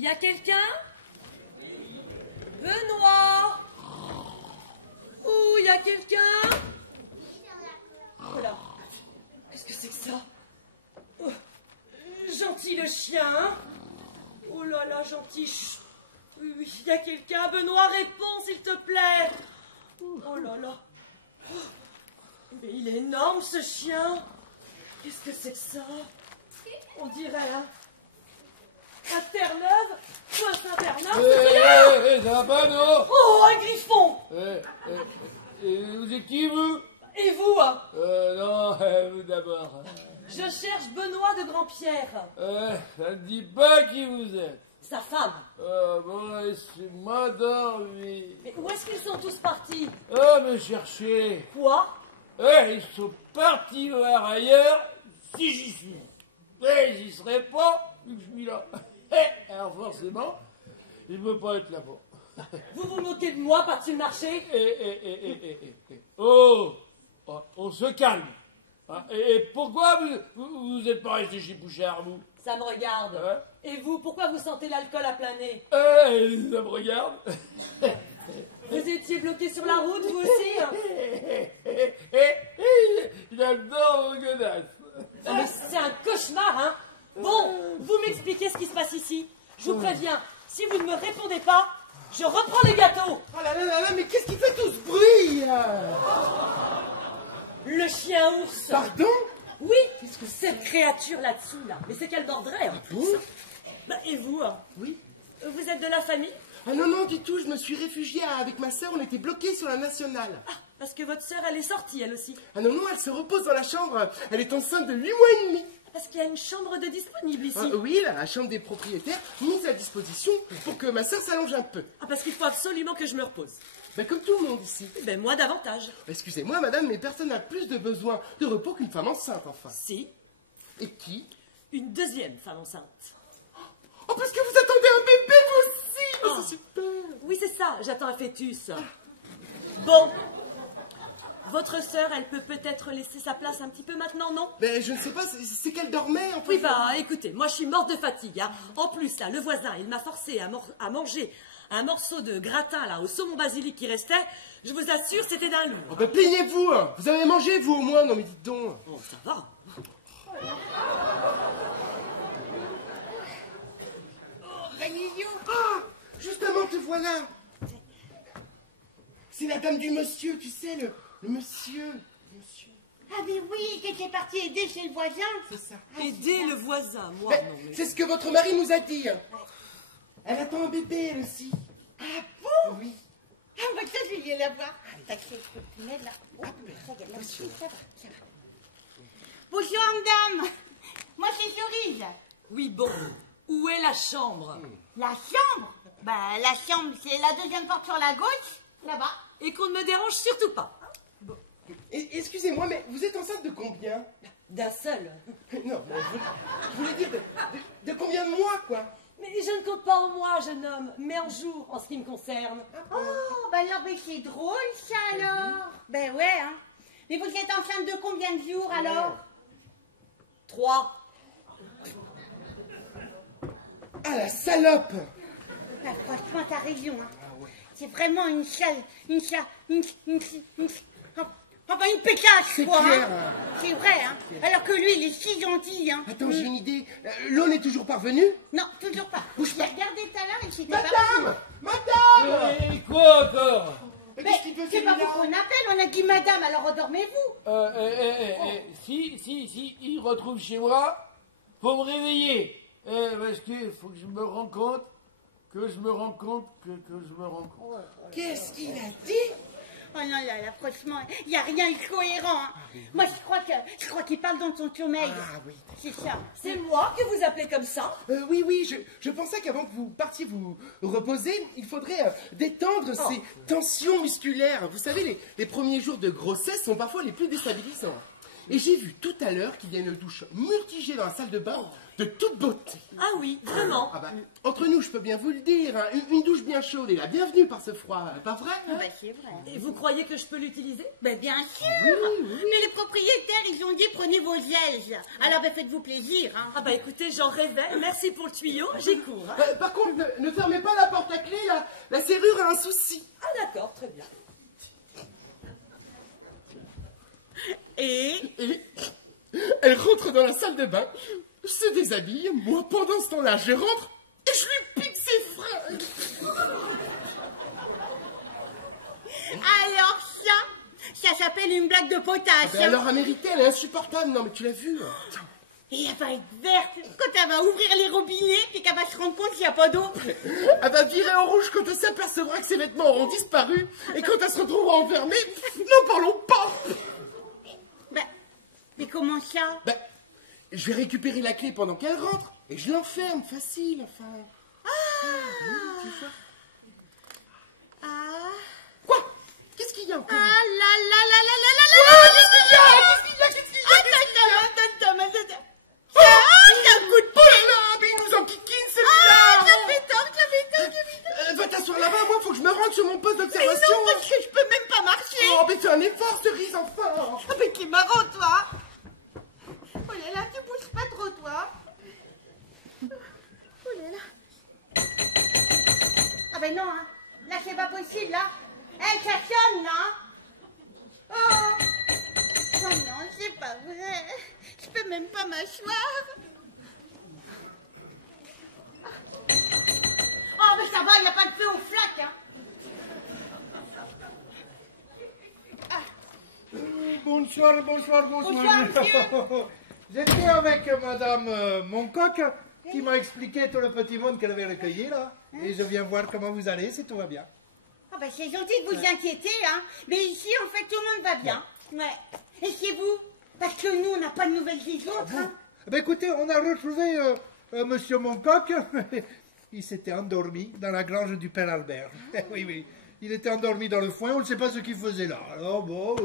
Y a quelqu'un? Benoît? Oh, y a quelqu'un? Oh là, qu'est-ce que c'est que ça? Oh, gentil le chien, hein? Oh là là, gentil. Chut. Oui, oui, y a quelqu'un? Benoît, réponds s'il te plaît. Oh là là. Oh, mais il est énorme ce chien. Qu'est-ce que c'est que ça? On dirait un Terre-Neuve ou un Saint-Bernard. Ça va pas, non? Oh, un griffon. Vous êtes qui, vous? Et vous? Non, vous d'abord. Je cherche Benoît de Grand-Pierre. Ça ne dit pas qui vous êtes. Sa femme. Bon, laissez-moi dormir. Mais où est-ce qu'ils sont tous partis? Me chercher. Quoi? Ils sont partis voir ailleurs, si j'y suis. J'y serais pas, vu que je suis là. Alors forcément, il ne peut pas être là-bas. Vous vous moquez de moi, pas-tu le marché? Oh, on se calme. Et pourquoi vous êtes pas resté chez Bouchard, vous? Ça me regarde. Ouais. Et vous, pourquoi vous sentez l'alcool à plein nez? Ça me regarde. Vous étiez bloqué sur la route, vous aussi? J'adore vos godasses. Oh, mais c'est un cauchemar, hein? Bon, vous m'expliquez ce qui se passe ici. Je vous préviens, si vous ne me répondez pas, je reprends les gâteaux. Oh là là là là, mais qu'est-ce qui fait tout ce bruit? Le chien ours. Pardon? Oui, cette créature là-dessous, là. Mais c'est qu'elle mordrait, en plus. Bah, et vous? Oui. Vous êtes de la famille? Ah non, non, du tout, je me suis réfugiée avec ma sœur, on était bloqués sur la nationale. Ah, parce que votre sœur, elle est sortie, elle aussi. Ah non, non, elle se repose dans la chambre, elle est enceinte de 8 mois et demi. Parce qu'il y a une chambre de disponible ici. Oui, la chambre des propriétaires mise à disposition pour que ma sœur s'allonge un peu. Ah, parce qu'il faut absolument que je me repose. Ben, comme tout le monde ici. Ben, moi davantage. Excusez-moi, madame, mais personne n'a plus de besoin de repos qu'une femme enceinte, enfin. Si, Et qui? une deuxième femme enceinte. Oh, parce que vous attendez un bébé, vous aussi. Oh, c'est super. Oui, c'est ça, j'attends un fœtus. Bon, votre sœur, elle peut peut-être laisser sa place un petit peu maintenant, non? Ben, je ne sais pas, c'est qu'elle dormait, en fait. Oui, bah, écoutez, moi, je suis morte de fatigue, hein. En plus, là, le voisin, il m'a forcé à manger un morceau de gratin, là, au saumon basilic qui restait. Je vous assure, c'était d'un lourd. Oh, ben, plaignez-vous, hein. Vous avez mangé, vous, au moins. Non, mais dites donc. Oh, ça va. Ah, justement, te voilà. C'est la dame du monsieur, tu sais, le monsieur. Ah mais oui, qui était parti aider chez le voisin. C'est ça. Aider le voisin, moi, Ben, non, mais... c'est ce que votre mari nous a dit. Elle attend un bébé, elle aussi. Ah bon? Oui. Ah bah ça, je vais la voir. T'as créé ce que tu mets là. Oh, regarde là aussi, ça va, ça va. Bonjour madame. Moi c'est Cerise. Oui, bon, où est la chambre? La chambre? Bah la chambre, c'est la deuxième porte sur la gauche, là-bas. Et qu'on ne me dérange surtout pas. Et, excusez-moi, mais vous êtes enceinte de combien? D'un seul. Non, je voulais dire de combien de mois, quoi? Mais je ne compte pas en mois, jeune homme, mais en jours, en ce qui me concerne. Oh, bah alors, mais c'est drôle ça alors. Ben ouais, hein. Mais vous êtes enceinte de combien de jours alors? 3. Ah, la salope! Ah, franchement, t'as raison, hein. C'est vraiment une pétasse, quoi. clair, Hein. hein. C'est vrai, hein. Alors que lui, il est si gentil, hein. Attends, j'ai une idée. L'eau n'est toujours parvenue? Non, toujours pas. Bouge pas. J'ai regardé tout à l'heure et c'était pas Madame! Madame! Et quoi encore? Mais Mais qu'est-ce qu'il fait, c'est pas celui-là? vous qu'on appelle, on a dit madame, alors endormez-vous. Si, il retrouve chez moi, faut me réveiller. Parce qu'il faut que je me rende compte, que je me rende compte. Qu'est-ce qu'il a dit? Oh non, là, franchement, il n'y a rien de cohérent. Hein. Moi, je crois qu'il parle dans son sommeil. Ah oui. C'est ça. C'est moi que vous appelez comme ça? Oui, je pensais qu'avant que vous partiez vous reposer, il faudrait détendre ces tensions musculaires. Vous savez, les premiers jours de grossesse sont parfois les plus déstabilisants. Et j'ai vu tout à l'heure qu'il y a une douche multigée dans la salle de bain de toute beauté. Ah oui, vraiment. Ah bah, entre nous, je peux bien vous le dire, hein, une douche bien chaude est la bienvenue par ce froid, pas vrai hein? Bah, c'est vrai. Et vous croyez que je peux l'utiliser? Ben bien sûr. Oui, oui. Mais les propriétaires, ils ont dit prenez vos aises. Alors ben faites-vous plaisir. Hein. Ah bah écoutez, j'en rêvais. Merci pour le tuyau, j'y cours. Hein. Par contre, ne fermez pas la porte à clé, la serrure a un souci. Ah d'accord, très bien. Et Elle rentre dans la salle de bain, se déshabille, moi pendant ce temps-là, je rentre et je lui pique ses fringues. alors ça s'appelle une blague de potasse. Ben alors, Américaine, elle est insupportable, non mais tu l'as vu hein. Et elle va être verte quand elle va ouvrir les robinets et qu'elle va se rendre compte qu'il n'y a pas d'eau. Elle va virer en rouge quand elle s'apercevra que ses vêtements auront disparu et quand elle se retrouvera enfermée, n'en parlons pas. Ben, mais comment ça? Ben, je vais récupérer la clé pendant qu'elle rentre et je l'enferme, facile, enfin. Tu vois. Ah. Quoi? Qu'est-ce qu'il y a encore? Ah là là là là là là là. Qu'est-ce qu'il y a? C'est un coup de Oh là là, mais il nous en kikine celui-là. ça fait tort. Va t'asseoir là-bas, moi, faut que je me rende sur mon poste Mais d'observation. non, parce que je peux même pas marcher. Oh, mais fais un effort, cerise, enfin. Ah, mais qui marrant, toi. Oh là là, tu bouges pas trop, toi. Oh là là. Ah ben non, hein. Là, c'est pas possible, là. Ça sonne, là. Oh. Oh non, c'est pas vrai. Je peux même pas m'asseoir. Oh, mais ça va, il n'y a pas de feu au flac, hein. Bonsoir. Bonsoir, monsieur. J'étais avec madame Moncoq qui m'a expliqué tout le petit monde qu'elle avait recueilli là. Et je viens voir comment vous allez, si tout va bien. Ah ben c'est gentil de vous inquiéter, hein. Mais ici, en fait, tout le monde va bien. Ouais. Et chez vous? Parce que nous, on n'a pas de nouvelles des autres, hein. Ben écoutez, on a retrouvé monsieur Moncoq. Il s'était endormi dans la grange du père Albert. Oui. Il était endormi dans le foin, on ne sait pas ce qu'il faisait là. Alors bon,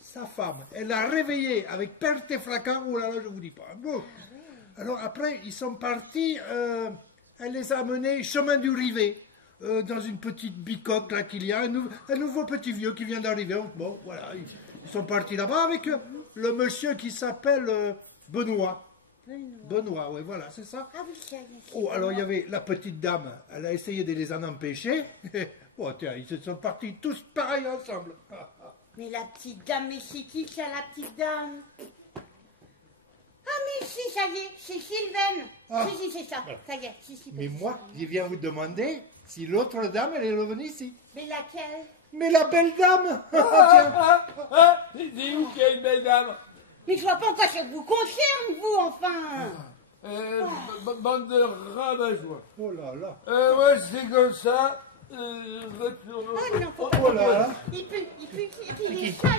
sa femme, elle l'a réveillé avec perte et fracas. Oh là là, je vous dis pas. Bon. Alors après, ils sont partis, elle les a amenés chemin du Rivet, dans une petite bicoque là qu'il y a, un nouveau petit vieux qui vient d'arriver. Bon, voilà, ils sont partis là-bas avec le monsieur qui s'appelle Benoît. Benoît, oui, voilà, c'est ça. Ah oui, c'est Oh, alors il y avait la petite dame, elle a essayé de les en empêcher. Oh, tiens, ils se sont partis tous pareils ensemble. Mais la petite dame, mais c'est qui ça, la petite dame? Ah mais si, ça y est, c'est Sylvaine. Ah. Si, c'est ça, ça y est. Si, Mais moi, je viens vous demander si l'autre dame, elle est revenue ici. Mais laquelle? Mais la belle dame. Tiens. C'est où qu'il y a une belle dame? Mais je vois pas en quoi ça vous concerne, vous, enfin. Bande de rabat-joie. Oh là là. Ouais, c'est comme ça. Ah non, faut pas. Oh là là. Il pue, il est sale,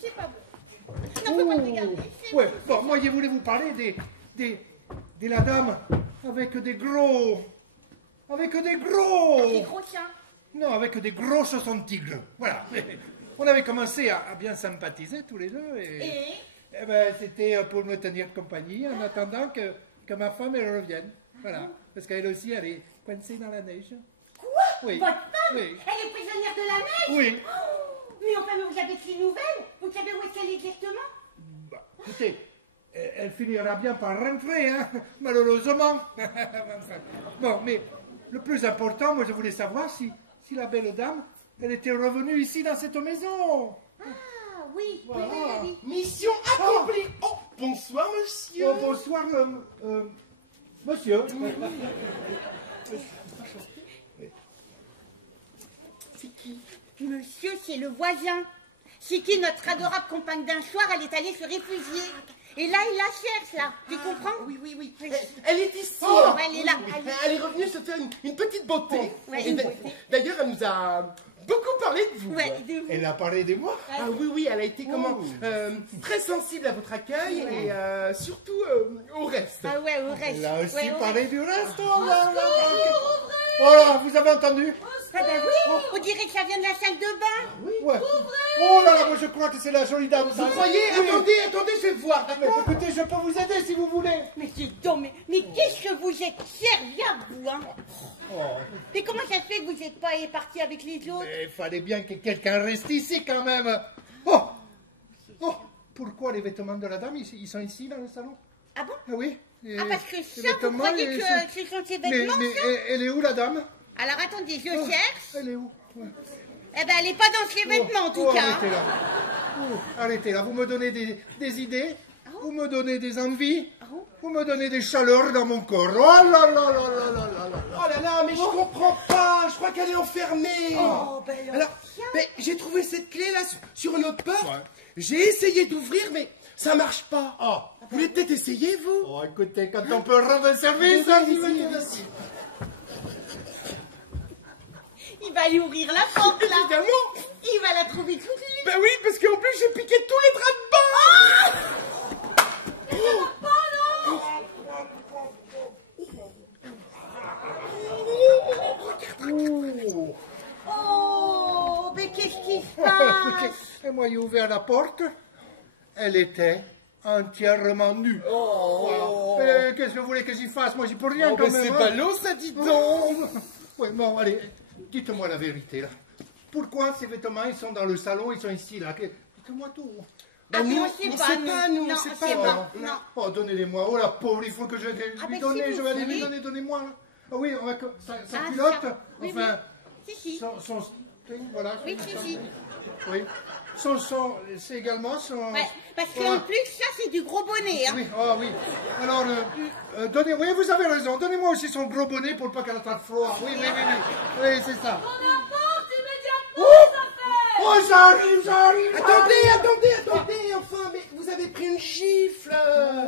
c'est pas bon. Non, faut pas te regarder. Ouais, bon, moi, je voulais vous parler de la dame avec des gros... Des gros chiens. Non, avec des gros chaussons de tigre. Voilà. On avait commencé à bien sympathiser tous les deux. Et Eh ben, c'était pour me tenir compagnie en attendant que ma femme elle revienne. Voilà. Parce qu'elle aussi, elle est coincée dans la neige. quoi? Oui. Votre femme? Oui. Elle est prisonnière de la neige? Oui. Oh, mais enfin, vous avez des nouvelles? Vous savez où est-ce qu'elle est exactement? Bah, écoutez, elle finira bien par rentrer, hein, malheureusement. Bon, mais le plus important, moi, je voulais savoir si la belle dame, elle était revenue ici dans cette maison. Ah oui, Voilà. oui. Mission accomplie. Oh, bonsoir, monsieur. Oh, bonsoir, monsieur. C'est qui? Monsieur, c'est le voisin. C'est qui notre adorable compagne d'un soir, elle est allée se réfugier. Et là, il la cherche, là. Tu comprends? Oui. Elle est ici. Oh, elle est là. Elle est revenue se faire une petite beauté. Oh, ouais, Et une beauté. D'ailleurs, elle nous a beaucoup parlé de vous. Ouais, de vous. Elle a parlé de moi. Ah oui, elle a été très sensible à votre accueil et surtout au reste. Ah ouais, au reste. Elle a aussi Ouais, au parlé reste. du reste. Oh là là. Voilà, vous avez entendu? Ah ben oui, on dirait que ça vient de la salle de bain. Ouais. Oh là là, moi je crois que c'est la jolie dame. Vous croyez? Attendez, je vais voir, Mais d'accord? écoutez, je peux vous aider si vous voulez. Mais c'est donc, mais qu'est-ce que vous êtes serviable, vous, hein? Mais comment ça se fait que vous n'êtes pas parti avec les autres? Il fallait bien que quelqu'un reste ici quand même. Oh, pourquoi les vêtements de la dame, ils sont ici dans le salon? Ah bon? Ah oui. Ah parce que les ça, vous vêtements, croyez ils que sont- ce sont ses Mais, vêtements, mais ça? elle est où la dame? Alors attendez, je Oh, cherche. Elle est où? Ouais. Eh ben elle est pas dans ses vêtements en tout cas. Arrêtez là. Arrêtez là. Vous me donnez des idées. Vous me donnez des envies. Vous me donnez des chaleurs dans mon corps. Oh là là là là là là là là. Oh là là, mais je comprends pas. Je crois qu'elle est enfermée. Oh, ben alors, Alors, tiens. mais j'ai trouvé cette clé là sur une autre porte. Ouais. J'ai essayé d'ouvrir, mais ça marche pas. Oh. Vous voulez peut-être essayer, vous? Oh, écoutez, quand on peut rendre un service, Oui, hein, oui, vous oui, me oui. dites. Il va y ouvrir la porte là. Évidemment. Il va la trouver toute nue. Ben oui, parce qu'en plus j'ai piqué tous les draps de bain. Oh, mais qu'est-ce qui se Écoutez, passe? et moi, j'ai ouvert la porte. Elle était entièrement nue. Voilà. Qu'est-ce que vous voulez que j'y fasse? Moi, j'y peux rien Oh, quand ben même. c'est hein. ballot, ça, dis donc. Oui, bon, allez, dites-moi la vérité, là. Pourquoi ces vêtements, ils sont dans le salon, ils sont ici, là? Dites-moi tout. Ben, nous, on sait on pas, sait nous. pas, nous, Non, on sait on sait pas. pas. Non. Oh, donnez-les-moi. Oh, la pauvre, il faut que je lui Ah, ben, donne. si Je vous vais aller lui voulez. donner, donnez-moi, là. Ah oui, on va que sa Ah, culotte, ça. Oui, enfin, Si, si. son string, voilà. Oui, si. Oui. C'est également son... Ouais, parce Voilà. qu'en plus, ça, c'est du gros bonnet, hein. Oui, oh oui. Alors, donnez, oui, vous avez raison. Donnez-moi aussi son gros bonnet pour pas qu'elle attrape froid. Oui, oui, oui, oui. Oui, c'est ça. Oh, j'arrive. Attendez, enfin, mais vous avez pris une gifle.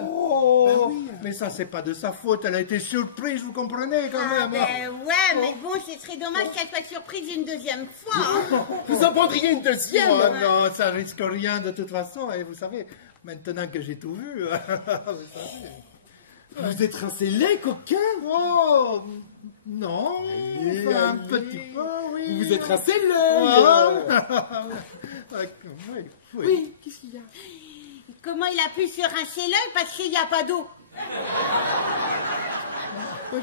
Oh, Ben oui. mais ça, c'est pas de sa faute. Elle a été surprise, vous comprenez, quand Ah, même. ben ouais, mais bon, ce serait dommage qu'elle soit surprise une deuxième fois, hein. Vous en prendriez une deuxième. Oh, non, ça risque rien de toute façon. Et vous savez, maintenant que j'ai tout vu, vous savez. Vous êtes rincé laid, coquin. Oh, non, Allez, enfin, un allez. petit peu, oui. Vous vous êtes rincé Oh. l'œil. Oui, oui. Oui, qu'est-ce qu'il y a? Comment il a pu se rincer l'œil parce qu'il n'y a pas d'eau? Oui.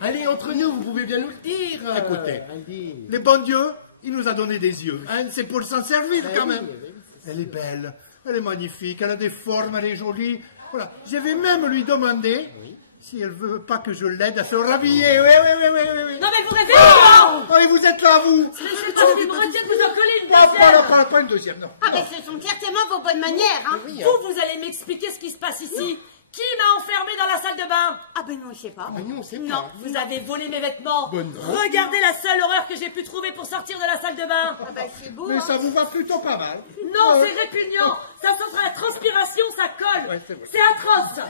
Allez, entre nous, vous pouvez bien nous le dire. Écoutez. Allez. Les bons dieux, il nous a donné des yeux. Hein, c'est pour s'en servir quand oui, même. oui, Elle est belle, elle est magnifique, elle a des formes, elle est jolie. Voilà. Je vais même lui demander si elle veut pas que je l'aide à se rhabiller. Oui. Non mais vous rêvez quoi? Oh, et vous êtes là, vous. Je me retiens de vous en coller une Ah, deuxième. pas une deuxième, non. Ah, ben ce sont certainement vos bonnes manières, hein. Vous allez m'expliquer ce qui se passe ici. Qui m'a enfermé dans la salle de bain? Ah, ben non, je sais pas. Mais nous, on sait Non. pas. Vous avez volé mes vêtements. Bon, non. Regardez la seule horreur que j'ai pu trouver pour sortir de la salle de bain. Ah, ben c'est beau, Mais hein. ça vous va plutôt pas mal. Non, c'est répugnant. Ça sent la transpiration, ça colle. Ouais, c'est vrai. C'est atroce.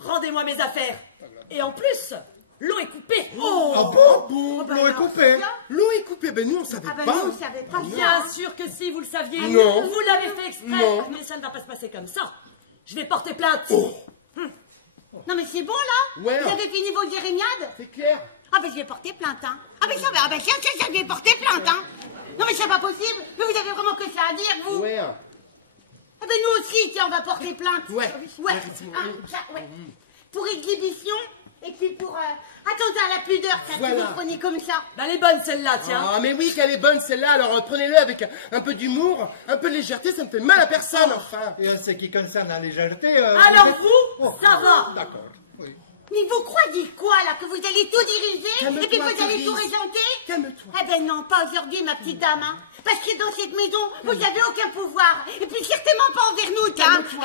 Rendez-moi mes affaires. Et en plus, l'eau est coupée. Ah bon, bah l'eau est alors, coupée. ça. L'eau est coupée, ben nous, on savait Ah, ben pas. nous, on savait pas ça. Bien sûr que si, vous le saviez. Non. Vous l'avez fait exprès. Non. Mais ça ne va pas se passer comme ça. Je vais porter plainte. Non, mais c'est bon, là? Ouais. Vous avez fini vos jérémiades? C'est clair. Ah, ben je vais porter plainte, hein. Ah, ben ça va, ah, ben tiens, je vais porter plainte, hein. Non, mais c'est pas possible. Mais vous avez vraiment que ça à dire, vous? Ouais. Ah, ben nous aussi, tiens, on va porter plainte. Ouais. Ouais. Effectivement. Ah, ça, ouais. Pour exhibition et puis pour attentat à la pudeur, ça, Voilà. si vous prenez comme ça. Ben, elle est bonne celle-là, tiens. Ah, mais oui, qu'elle est bonne celle-là. Alors prenez-le avec un peu d'humour, un peu de légèreté, ça ne fait mal à personne, enfin. Et en ce qui concerne la légèreté... Alors êtes- vous, ça va. D'accord, oui. Mais vous croyez quoi, là? Que vous allez tout diriger? Calme-toi, Et puis vous allez Thérèse. tout régenter? Calme-toi. Eh ben non, pas aujourd'hui, ma petite dame, hein. Parce que dans cette maison, vous n'avez aucun pouvoir. Et puis certainement pas envers nous, hein. Calme-toi.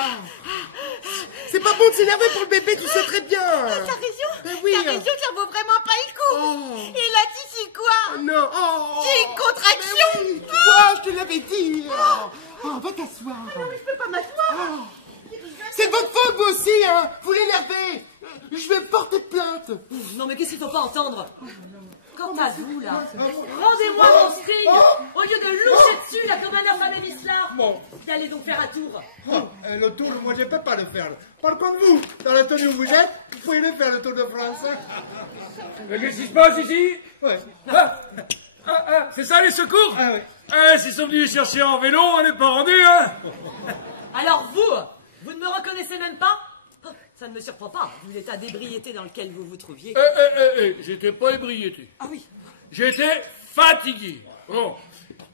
C'est pas bon de s'énerver pour le bébé, tu sais très bien. T'as raison. Ben oui. T'as raison, ça vaut vraiment pas le coup. Oh. Et là, tu sais quoi? Non. Oh. J'ai une contraction. Mais oui, tu vois, je te l'avais dit. Oh, va t'asseoir. Non, mais je peux pas m'asseoir. C'est de votre faute, vous aussi, hein. Vous l'énervez. Je vais porter plainte. Non mais qu'est-ce qu'il faut pas entendre. Quant à vous, là, rendez-moi mon string au lieu de loucher dessus, là, comme un infâme émislar. Bon. D'aller donc faire un tour. Le tour, moi, je ne peux pas le faire. Par contre, vous, dans la tenue où vous êtes, vous pouvez le faire, le Tour de France. Mais qu'est-ce qui se passe ici? Ouais. C'est ça les secours? Ah oui. S'ils sont venus chercher en vélo, on n'est pas rendu, hein? Alors vous ne me reconnaissez même pas? Ça ne me surprend pas, vu l'état d'ébriété dans lequel vous vous trouviez. J'étais pas ébriété. Ah oui. J'étais fatigué. Bon.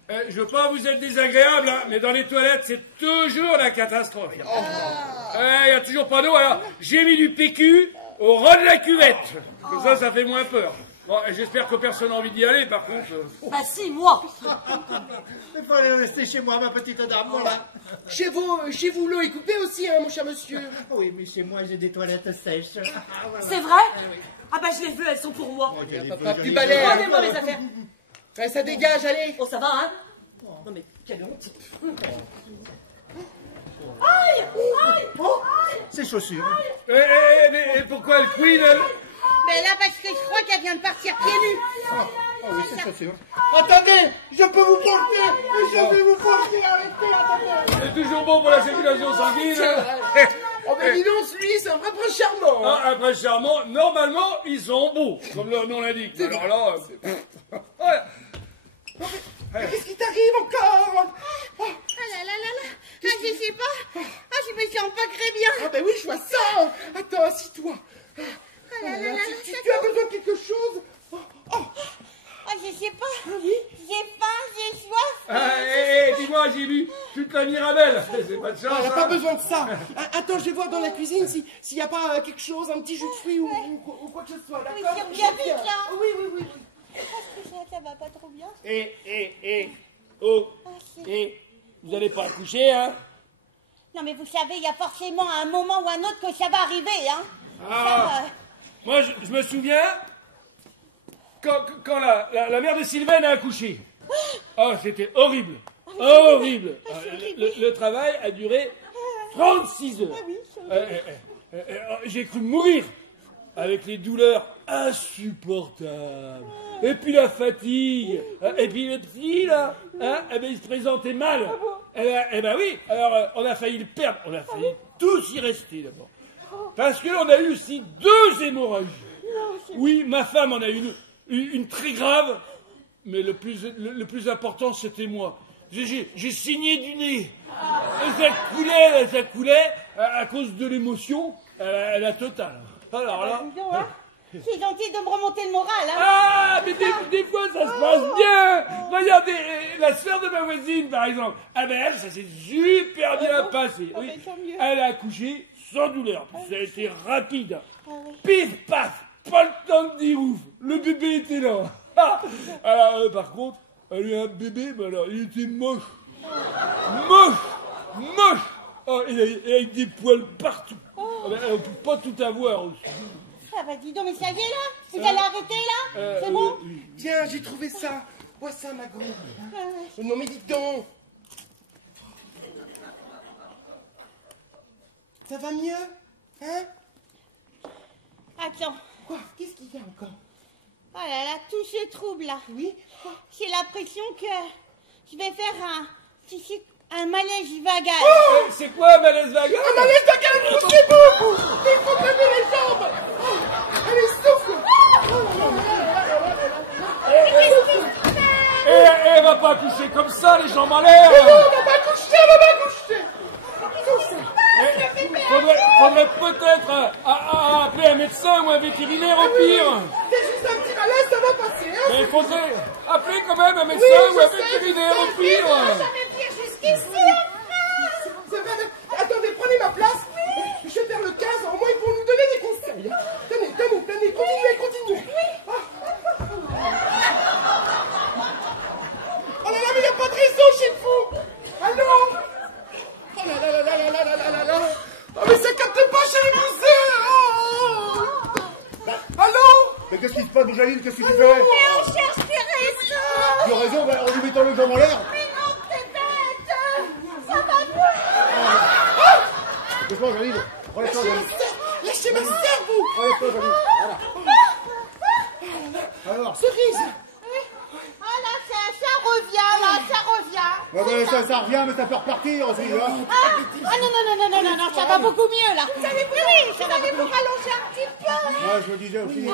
Je veux pas vous être désagréable, hein, mais dans les toilettes, c'est toujours la catastrophe. Il y a toujours pas d'eau, alors j'ai mis du PQ au ras de la cuvette. Comme ça fait moins peur. Bon, j'espère que personne n'a envie d'y aller, par contre. Ah si, moi. Il fallait rester chez moi, ma petite dame, voilà. Chez vous, l'eau est coupée aussi, hein, mon cher monsieur. Oui, mais chez moi, j'ai des toilettes sèches. C'est vrai? Ah bah je les veux, elles sont pour moi. Papa, plus balai. Rendez-moi mes affaires. Ouais, ça dégage, allez. Oh ça va, hein? Non mais quelle honte. Aïe! Aïe! Aïe! Ces chaussures. Mais pourquoi elle couine, elle? Mais là, parce que je crois qu'elle vient de partir pieds nus. Ah oui, ces chaussures. Attendez, je peux vous porter. Je vais vous porter, arrêtez, attendez. C'est toujours bon pour la circulation sanguine. Oh, mais dis donc, lui, c'est un vrai prince charmant. Hein. Un prince charmant, normalement, ils sont beaux, comme leur nom l'indique. Alors là, Qu'est-ce qui t'arrive encore? Ah là là là là. Ah, je sais pas. Ah, je me sens pas très bien. Ah ben oui, je vois ça. Attends, assis-toi. Ah là là là. Tu as besoin de quelque chose? Ah, je sais pas. J'ai faim, j'ai soif. dis-moi, j'ai bu toute la Mirabelle. C'est pas de chance. On n'a hein. pas besoin de ça. Attends, je vais voir dans la cuisine s'il n'y a pas quelque chose, un petit jus de fruits ou quoi que ce soit. Oui, D'accord? c'est bien vite, là. Oui. Parce que ça va pas trop bien. Vous n'allez pas accoucher, hein? Non, mais vous savez, il y a forcément un moment ou un autre que ça va arriver, hein. Moi, je me souviens quand la mère de Sylvaine a accouché. Oh, c'était horrible. Horrible. Le travail a duré 36 heures. J'ai cru mourir avec les douleurs insupportables. Et puis la fatigue. Et puis le petit, là, hein, il se présentait mal. Eh ben oui, alors on a failli le perdre. On a failli tous y rester d'abord. Parce qu'on a eu aussi 2 hémorragies. Oui, ma femme en a eu une très grave, mais le plus important, c'était moi. J'ai saigné du nez. Et ça coulait à cause de l'émotion, la totale. Alors là... Dis donc, hein. C'est gentil de me remonter le moral, hein. Ah, mais des fois, ça se passe bien. Regardez, la sœur de ma voisine, par exemple. Ah ben elle, ça s'est super bien passé. Oui. ben, tant mieux. Elle a accouché sans douleur. Ça a été rapide. Pif, paf, pas le temps de dire ouf. Le bébé était là. Alors, par contre, elle a eu un bébé, mais alors, il était moche. Moche. Oh, et avec des poils partout. Ah ben, on peut pas tout avoir aussi. Ah bah dis donc, mais ça y est, là. Vous allez arrêter, là. C'est bon. Tiens, j'ai trouvé ça. Vois ça, ma grande. Non, mais dites donc. Ça va mieux? Hein? Attends. Quoi? Qu'est-ce qu'il y a encore? Oh là là, tout ce trouble, là. Oui? J'ai l'impression que je vais faire un malaise vagal. C'est quoi un malaise vagal? Un malaise vagal, poussez-vous! Il faut lever les jambes! Allez, souffle! Elle va pas accoucher comme ça, les jambes en l'air! On va pas coucher! Faudrait peut-être appeler un médecin ou un vétérinaire au pire. C'est juste un petit malaise, ça va passer, hein? Mais il faudrait appeler quand même un médecin ou un vétérinaire au pire. Jamais pire jusqu'ici, enfin. Attendez, prenez ma place. Je vais faire le 15, au moins ils vont nous donner des conseils. Tenez, continuez. Oh là là, mais il n'y a pas de réseau chez vous. Allô? Oh là là. Oh mais ça capte pas chez les cousins. Allô? Mais qu'est-ce qui se passe, Boujaline? Qu'est-ce que tu fais? Mais on cherche Thérèse. Tu as raison, en lui mettant le jambes en l'air. Mais non, t'es bête. Ça va mieux. Laisse-moi, Jaline. Relève-toi, Jaline. Lâchez ma sœur, vous. Relève-toi, Jaline. Voilà. Alors, cerise. Ah là, ça revient, là, ça revient. Ouais, ça revient, mais ça peut repartir aussi, hein. Non, ça va beaucoup mieux, là. Vous allez vous rallonger un petit peu. Ouais, je me disais aussi. Oui,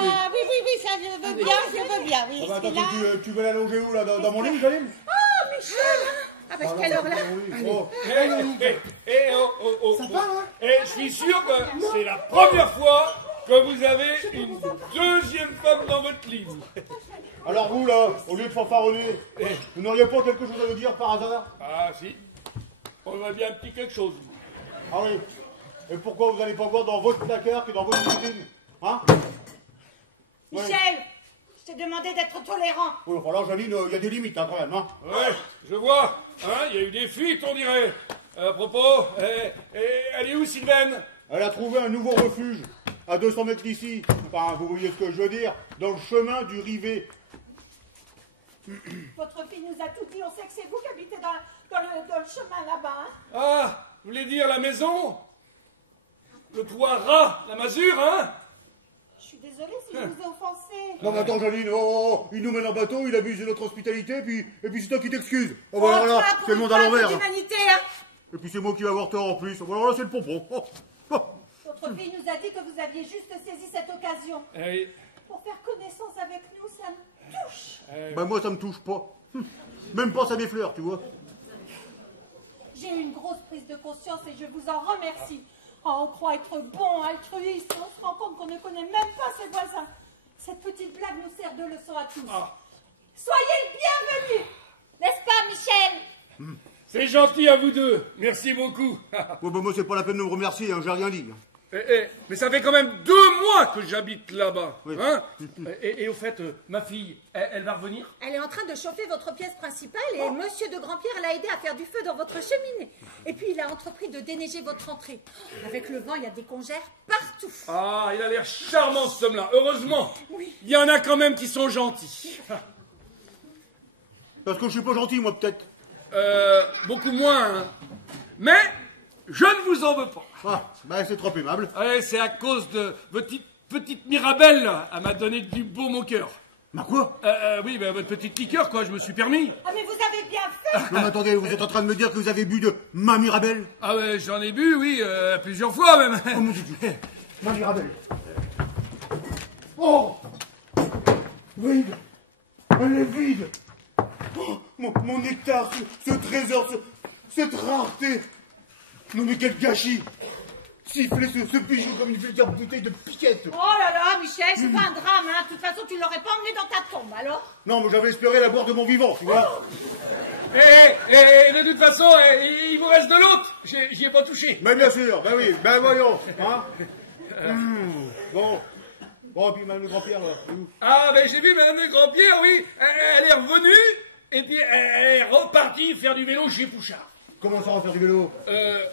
ça, je veux bien, oui. Ah bah, Parce que attends, là... tu veux l'allonger où, là, dans mon lit, Jalim? Oh, Michel. Ah, bah, quelle heure, là? Ça va, hein? Et je suis sûr que c'est la première fois que vous avez une deuxième femme dans votre ligne. Alors vous, là, au lieu de fanfaronner, vous n'auriez pas quelque chose à nous dire par hasard? Ah si, on va bien un petit quelque chose. Ah oui. Et pourquoi vous n'allez pas voir dans votre placard que dans votre cuisine? Hein? Michel, je t'ai demandé d'être tolérant. Oui, enfin là, Janine, il y a des limites, hein, quand même, hein? Ouais, je vois, hein, il y a eu des fuites, on dirait. À propos, elle est où, Sylvaine? Elle a trouvé un nouveau refuge, à 200 mètres d'ici. Enfin, vous voyez ce que je veux dire? Dans le chemin du Rivet. Votre fille nous a tout dit, on sait que c'est vous qui habitez dans le chemin là-bas. Hein? Ah, vous voulez dire la maison? Le toit ras, la masure, hein? Je suis désolée si je vous ai offensé. Non, mais attends, Janine, il nous mène en bateau, il abuse de notre hospitalité, et puis c'est toi qui t'excuses. Oh, bah, voilà, c'est le monde à l'envers. L'humanité, hein. Et puis c'est moi qui vais avoir tort en plus. Voilà, c'est le pompon. Votre fille nous a dit que vous aviez juste saisi cette occasion. Pour faire connaissance avec nous, ça me touche. Bah moi, ça me touche pas. Même pas ça m'effleure, tu vois. J'ai eu une grosse prise de conscience et je vous en remercie. Oh, on croit être bon, altruiste, on se rend compte qu'on ne connaît même pas ses voisins. Cette petite blague nous sert de leçon à tous. Soyez le bienvenu, n'est-ce pas, Michel? C'est gentil à vous deux, merci beaucoup. Bon, bah moi, c'est pas la peine de me remercier, hein, j'ai rien dit. Mais ça fait quand même 2 mois que j'habite là-bas. Oui. Hein? Et au fait, ma fille, elle va revenir? Elle est en train de chauffer votre pièce principale et Monsieur de Grandpierre l'a aidé à faire du feu dans votre cheminée. Et puis il a entrepris de déneiger votre entrée. Avec le vent, il y a des congères partout. Ah, il a l'air charmant ce homme-là, heureusement. Oui. Il y en a quand même qui sont gentils. Parce que je suis pas gentil, moi, peut-être. Beaucoup moins, hein. Mais je ne vous en veux pas. Ah, bah c'est trop aimable. Ouais, c'est à cause de votre petite Mirabelle, là. Elle m'a donné du baume au cœur. Bah quoi? Oui, bah, votre petite liqueur, quoi, je me suis permis. Ah, mais vous avez bien fait. Non, mais attendez, vous êtes en train de me dire que vous avez bu de ma Mirabelle? Ah ouais, j'en ai bu, oui, plusieurs fois même. Oh mon Dieu, ma Mirabelle. Oh, vide. Elle est vide. Oh, mon nectar, ce trésor, cette rareté. Non mais quel gâchis. Siffler ce bijou comme une vulgaire bouteille de piquette. Oh là là, Michel, c'est pas un drame, hein. De toute façon, tu l'aurais pas emmené dans ta tombe, alors. Non, mais j'avais espéré la boire de mon vivant, tu vois. Et de toute façon, il vous reste de l'autre. J'y ai pas touché. Mais bien sûr, ben oui, ben voyons. Hein. Bon, et puis Madame de Grandpierre, là, c'est où? Ah, ben j'ai vu Madame de Grandpierre, oui. Elle est revenue, et puis elle est repartie faire du vélo chez Pouchard. Comment ça, on va faire du vélo?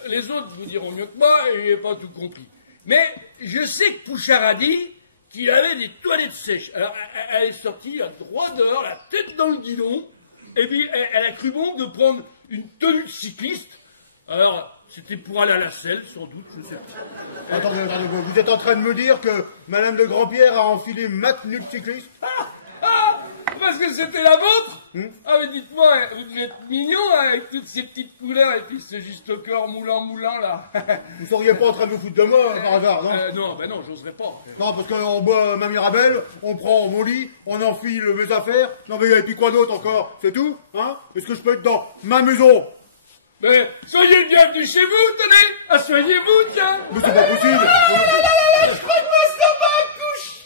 Les autres vous diront mieux que moi, et j'ai pas tout compris. Mais je sais que Pouchard a dit qu'il avait des toilettes sèches. Alors, elle est sortie à droit dehors, la tête dans le guidon, et puis elle a cru bon de prendre une tenue de cycliste. Alors, c'était pour aller à la selle, sans doute, je sais pas. Attendez, vous êtes en train de me dire que Madame de Grandpierre a enfilé ma tenue de cycliste? Parce que c'était la vôtre. Ah, mais dites-moi, vous êtes mignon, hein, avec toutes ces petites couleurs et puis ce juste au corps moulant, là. Vous seriez pas en train de vous foutre de moi, par hasard, non? Non, ben non, j'oserais pas. Non, parce qu'on boit ma Mirabelle, on prend mon lit, on enfile mes affaires. Non, mais et puis quoi d'autre encore? C'est tout? Hein? Est-ce que je peux être dans ma maison? Mais soyez le bienvenu chez vous, tenez. Asseyez-vous, tiens. Mais c'est pas possible. Je crois que ma soeur va accoucher.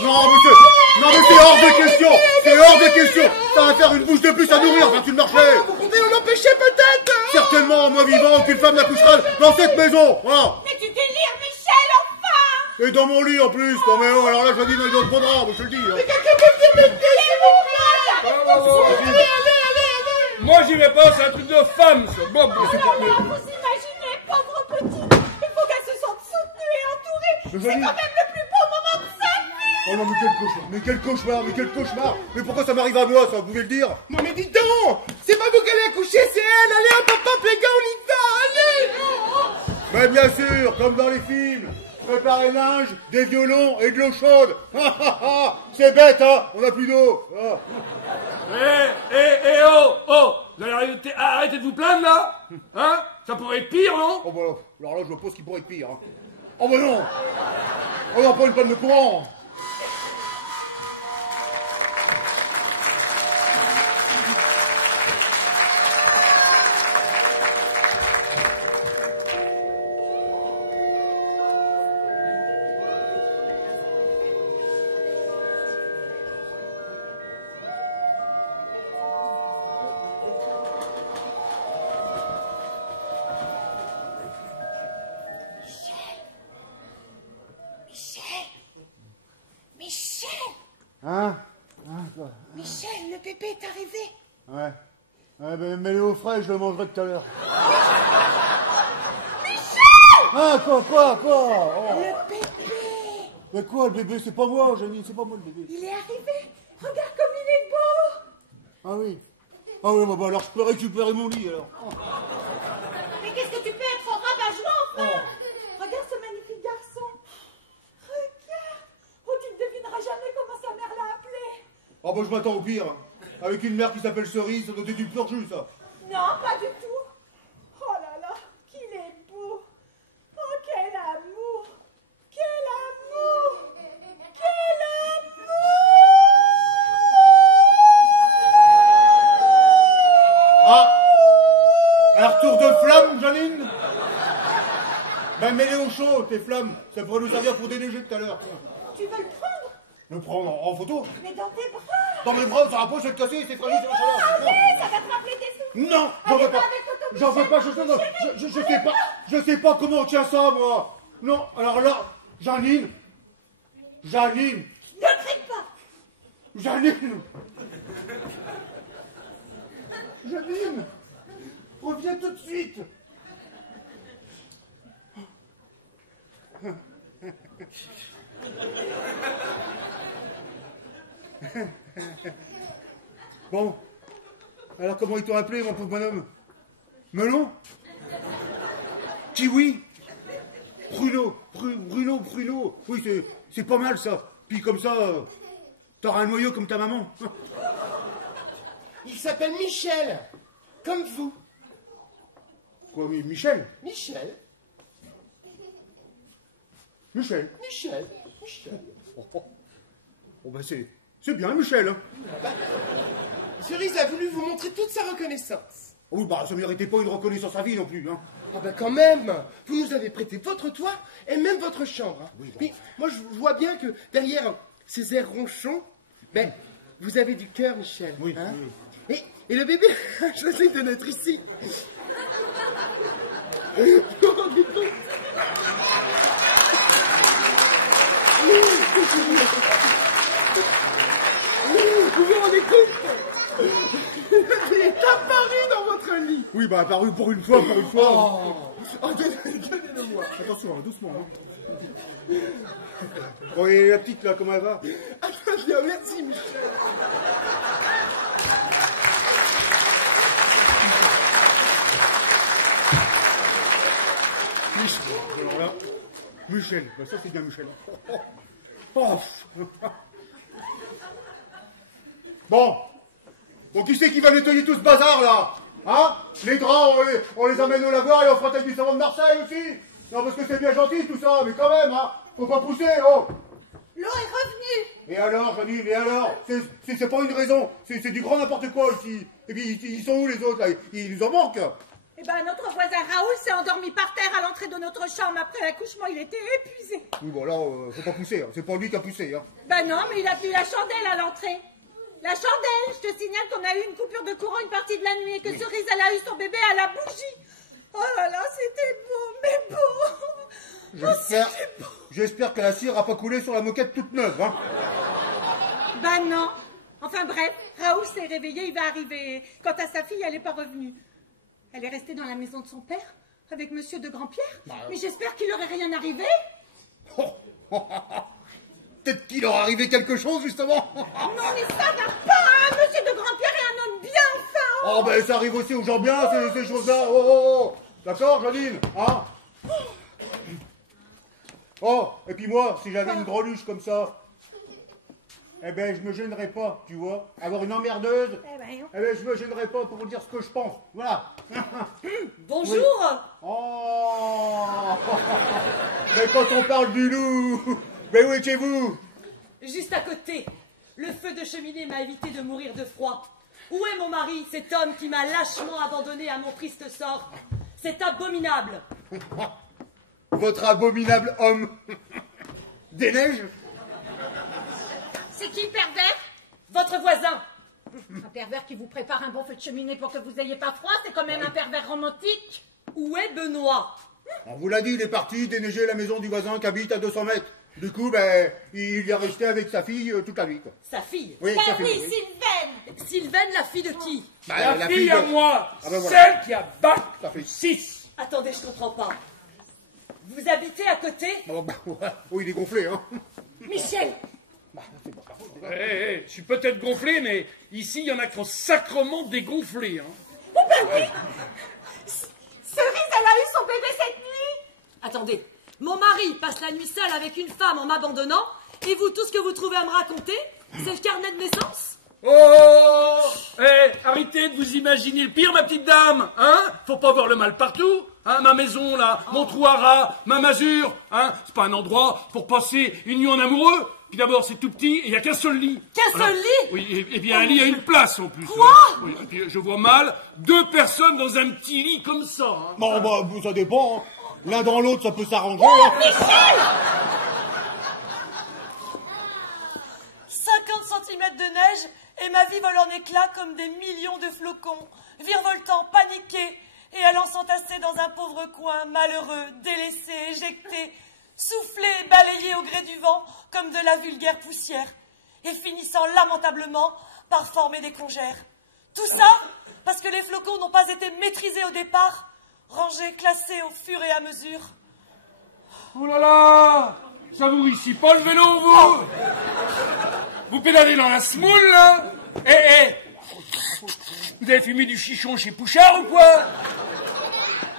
Non, mais c'est hors de question. C'est hors de question. Ça va faire une bouche de plus à nourrir quand tu le marchais. Vous pouvez en empêcher peut-être. Certainement, moi vivant, aucune femme n'accouchera dans cette maison. Voilà. Mais tu délires, Michel, enfin. Et dans mon lit en plus. Non mais oh, alors là je dis dans les autres draps, je te le dis. Hein. Mais quelqu'un peut venir m'aider, s'il vous plaît. Allez. Moi, j'irai pas, c'est un truc de femme, ça. Bon, Oh là là, vous imaginez, pauvre petite. Il faut qu'elle se sente soutenue et entourée. C'est quand même le plus beau moment de sa vie. Oh non, mais quel cauchemar. Mais pourquoi ça m'arrive à moi, ça, vous pouvez le dire? Non mais dis donc, c'est pas vous qui allez accoucher, c'est elle. Allez hop hop hop les gars, on y va, allez. Mais bien sûr, comme dans les films. préparer le linge, des violons et de l'eau chaude. C'est bête, hein, on n'a plus d'eau. Oh, vous allez arrêter de vous plaindre, là? Hein? Ça pourrait être pire, non? Oh, bah, alors là, je vois pas ce qui pourrait être pire. Hein. Oh, bah non. On n'a pas une panne de courant. Hein? Quoi? Michel, le bébé est arrivé. Ouais. Ouais, ben mets-le au frais, je le mangerai tout à l'heure. Michel! Ah, quoi? Oh. Le bébé! Mais quoi, le bébé? C'est pas moi, Janine, c'est pas moi le bébé. Il est arrivé. Regarde comme il est beau. Ah oui. Ah oui, bah alors je peux récupérer mon lit, alors. Oh. Mais qu'est-ce que tu peux être en rabat-joie, enfin? Regarde ce magnifique garçon. Regarde. Oh, tu ne devineras jamais comment sa mère l'a appelé. Ah bah je m'attends au pire. Avec une mère qui s'appelle Cerise, ça doit être du pur jus, ça. Non, pas du tout. Oh là là, qu'il est beau. Oh, quel amour. Quel amour. Quel amour. Ah! Un retour de flamme, Janine? Ben mets-les au chaud, tes flammes. Ça pourrait nous servir pour déneiger tout à l'heure. Tu veux le prendre? Le prendre en photo? Mais dans tes bras. Dans mes bras, ça rapproche, c'est cassé, c'est fragile, c'est machin. Allez, ça va te rappeler tes souvenirs. Non, j'en veux pas. J'en veux pas, je sais pas comment on tient ça, moi. Non, alors là, Janine. Ne crie pas. Janine, reviens tout de suite. Bon, alors comment ils t'ont appelé, mon pauvre bonhomme? Melon? Kiwi? Pruneau. Oui, c'est pas mal, ça. Puis comme ça, t'auras un noyau comme ta maman. Il s'appelle Michel, comme vous. Quoi, Michel? Michel. Oh, bah c'est bien, Michel. Hein. Cerise a voulu vous montrer toute sa reconnaissance. Oui, bah ça méritait pas une reconnaissance à vie non plus. Hein. Ah ben quand même, vous nous avez prêté votre toit et même votre chambre. Hein. Oui, bon. Mais moi je vois bien que derrière ces airs ronchons, ben, vous avez du cœur, Michel. Oui, hein. oui. Et le bébé a choisi de naître ici. Vous vous rendez compte? Vous vous rendez compte? Il est apparu dans votre lit. Oui, bah apparu pour une fois. Oh, donnez-le-moi. Attention, hein, doucement. Hein. Bon, et la petite là, comment elle va? Ah, bien, merci, Michel. Alors là, Michel, bah, ça c'est bien Michel. Oh. Bon, qui c'est qui va nettoyer tout ce bazar là? Hein? Les draps, on les amène au lavoir et on frotte avec du savon de Marseille aussi? Non, parce que c'est bien gentil tout ça, mais quand même, hein? Faut pas pousser, oh! L'eau est revenue. Et alors, Janine, et alors? C'est pas une raison, c'est du grand n'importe quoi ici. Et puis, ils sont où les autres là? Ils nous en manquent. Eh ben, notre voisin Raoul s'est endormi par terre à l'entrée de notre chambre. Après l'accouchement, il était épuisé. Oui, bon là, faut pas pousser, hein. C'est pas lui qui a poussé, hein. Ben non, mais il a tenu la chandelle à l'entrée. La chandelle, je te signale qu'on a eu une coupure de courant une partie de la nuit et que Cerise, elle a eu son bébé à la bougie. Oh là là, c'était beau, mais beau. J'espère que la cire a pas coulé sur la moquette toute neuve, hein. Ben non. Enfin bref, Raoul s'est réveillé, il va arriver. Quant à sa fille, elle n'est pas revenue. Elle est restée dans la maison de son père avec monsieur de Grandpierre. Mais j'espère qu'il n'aurait rien arrivé. Peut-être qu'il leur arrivé quelque chose, justement. Non, mais ça va pas, hein. Monsieur de Grandpierre est un homme bien fin. Oh, ben ça arrive aussi aux gens bien, ces choses-là. Oh. D'accord, Janine, hein? Oh, et puis moi, si j'avais une greluche comme ça, eh ben, je me gênerais pas, tu vois. Avoir une emmerdeuse, eh ben, je me gênerais pas pour vous dire ce que je pense. Voilà. Bonjour. Oui. Oh. Mais quand on parle du loup, mais où étiez-vous? Juste à côté. Le feu de cheminée m'a évité de mourir de froid. Où est mon mari, cet homme qui m'a lâchement abandonné à mon triste sort? C'est abominable. Votre abominable homme. Des neiges? C'est qui le pervers? Votre voisin. Un pervers qui vous prépare un bon feu de cheminée pour que vous n'ayez pas froid, c'est quand même un pervers romantique. Où est Benoît? On vous l'a dit, il est parti déneiger la maison du voisin qui habite à 200 mètres. Du coup, ben, il est resté avec sa fille toute la nuit, quoi. Sa fille? Oui, Ben sa fille, oui, oui. Sylvaine. Sylvaine, la fille de qui? Bah, La fille à de- moi, Ah ben voilà. celle qui a bac Ça fait 6. Attendez, je comprends pas. Vous habitez à côté? Oh, bah, ouais. Oh, il est gonflé, hein. Michel. Je suis peut-être gonflé, mais ici, il y en a qui ont sacrement dégonflé. Hein. Oh ben oui. Cerise, elle a eu son bébé cette nuit. Attendez, mon mari passe la nuit seul avec une femme en m'abandonnant, et vous, tout ce que vous trouvez à me raconter, c'est le carnet de naissance? Oh, arrêtez de vous imaginer le pire, ma petite dame, hein. Faut pas voir le mal partout, hein. Ma maison, là, mon trou à rat, ma masure, hein. C'est pas un endroit pour passer une nuit en amoureux. Puis d'abord, c'est tout petit et il n'y a qu'un seul lit. Qu'un seul lit? Oui, et bien un lit a une place en plus. Quoi? Oui, et puis je vois mal 2 personnes dans un petit lit comme ça. Hein. Bon, bah, ça dépend. Hein. L'un dans l'autre, ça peut s'arranger. Hein. Michel. 50 cm de neige et ma vie vole en éclats comme des millions de flocons, virevoltant, paniqués et allant s'entasser dans un pauvre coin, malheureux, délaissé, éjecté, soufflé et balayé au gré du vent comme de la vulgaire poussière, et finissant lamentablement par former des congères. Tout ça parce que les flocons n'ont pas été maîtrisés au départ, rangés, classés au fur et à mesure. Oh là là, ça vous réussit pas le vélo, vous? Vous pédalez dans la semoule, là? Vous avez fumé du chichon chez Pouchard ou quoi?